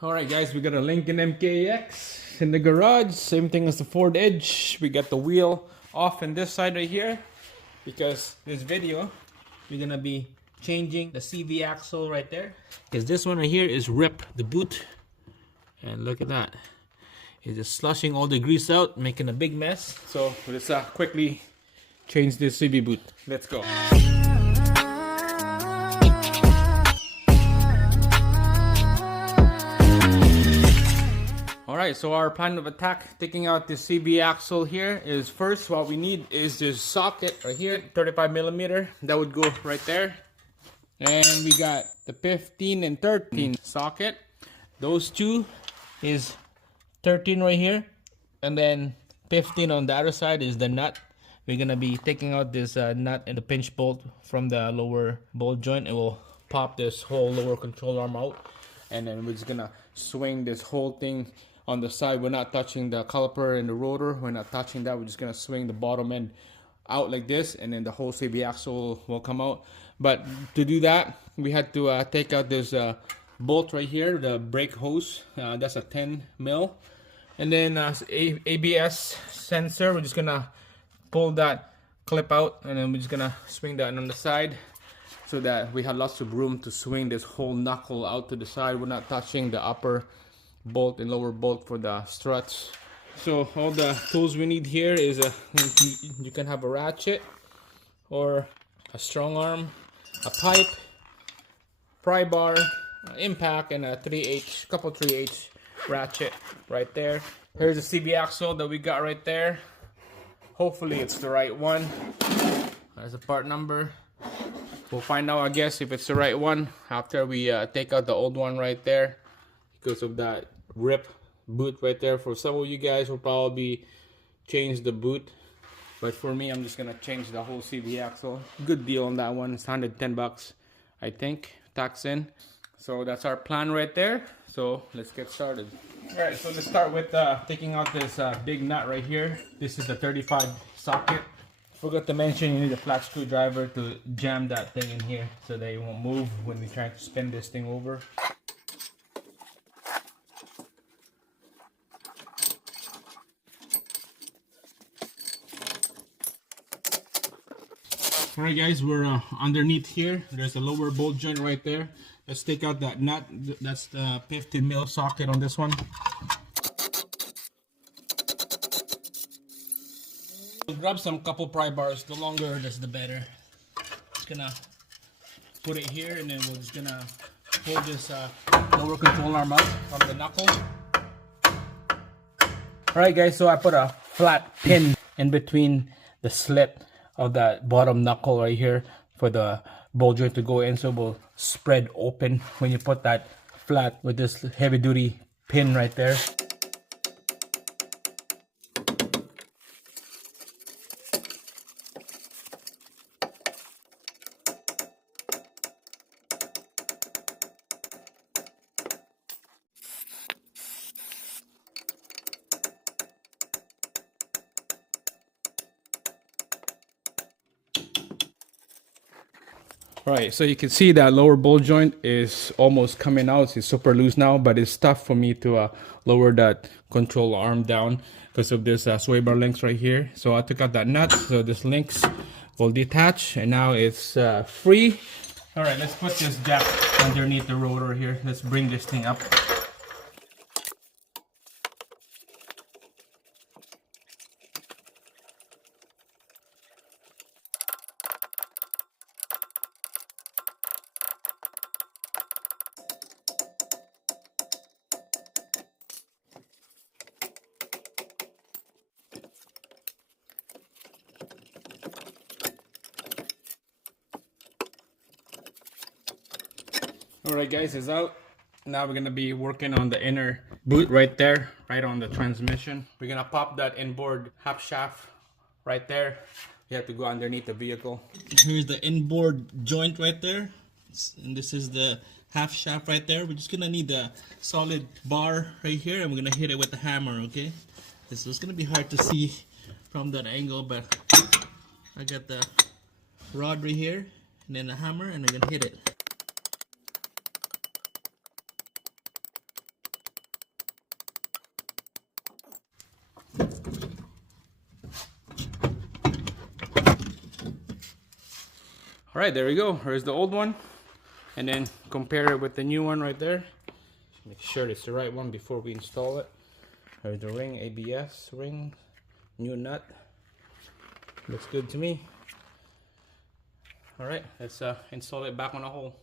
Alright guys, we got a Lincoln MKX in the garage. Same thing as the Ford Edge. We got the wheel off on this side right here because this video we're gonna be changing the CV axle right there, because this one right here is ripped, the boot, and look at that. It's just slushing all the grease out, making a big mess. So let's quickly change this CV boot. Let's go. Alright, so our plan of attack, taking out this CB axle here, is first what we need is this socket right here, 35mm. That would go right there. And we got the 15 and 13 socket. Those two is 13 right here. And then 15 on the other side is the nut. We're going to be taking out this nut and the pinch bolt from the lower bolt joint. It will pop this whole lower control arm out. And then we're just going to swing this whole thing on the side. We're not touching the caliper and the rotor. We're not touching that. We're just gonna swing the bottom end out like this, and then the whole CB axle will come out. But to do that, we had to take out this bolt right here, the brake hose. That's a 10 mil. And then ABS sensor, we're just gonna pull that clip out, and then we're just gonna swing that on the side so that we have lots of room to swing this whole knuckle out to the side. We're not touching the upper bolt and lower bolt for the struts. So all the tools we need here is you can have a ratchet or a strong arm, a pipe, pry bar, impact, and a 3/8, couple 3/8 ratchet right there. Here's the CB axle that we got right there. Hopefully it's the right one. There's a part number. We'll find out, I guess, if it's the right one after we take out the old one right there, because of that rip boot right there. For some of you guys will probably change the boot, but for me, I'm just gonna change the whole CV axle. Good deal on that one. It's 110 bucks, I think, tax in. So that's our plan right there. So let's get started. All right, so let's start with taking out this big nut right here. This is the 35 socket. Forgot to mention, you need a flat screwdriver to jam that thing in here so that it won't move when we try to spin this thing over. Alright guys, we're underneath here. There's a lower bolt joint right there. Let's take out that nut. That's the 15 mil socket on this one. We'll grab some couple pry bars. The longer, the better. Just gonna put it here, and then we're just gonna pull this lower control arm out from the knuckle. Alright guys, so I put a flat pin in between the slit of that bottom knuckle right here for the ball joint to go in, so it will spread open when you put that flat with this heavy duty pin right there. Right, so you can see that lower bolt joint is almost coming out. It's super loose now, but it's tough for me to lower that control arm down because of this sway bar links right here. So I took out that nut, so this links will detach, and now it's free. All right, let's put this jack underneath the rotor here. Let's bring this thing up. Alright guys, it's out. Now we're gonna be working on the inner boot right there, right on the transmission. We're gonna pop that inboard half shaft right there. You have to go underneath the vehicle. Here's the inboard joint right there, and this is the half shaft right there. We're just gonna need a solid bar right here, and we're gonna hit it with the hammer. Okay, this is gonna be hard to see from that angle, but I got the rod right here, and then the hammer, and I'm gonna hit it. All right, there we go. Here's the old one, and then compare it with the new one right there. Make sure it's the right one before we install it. There's the ring, ABS ring, new nut. Looks good to me. All right, let's install it back on the hole.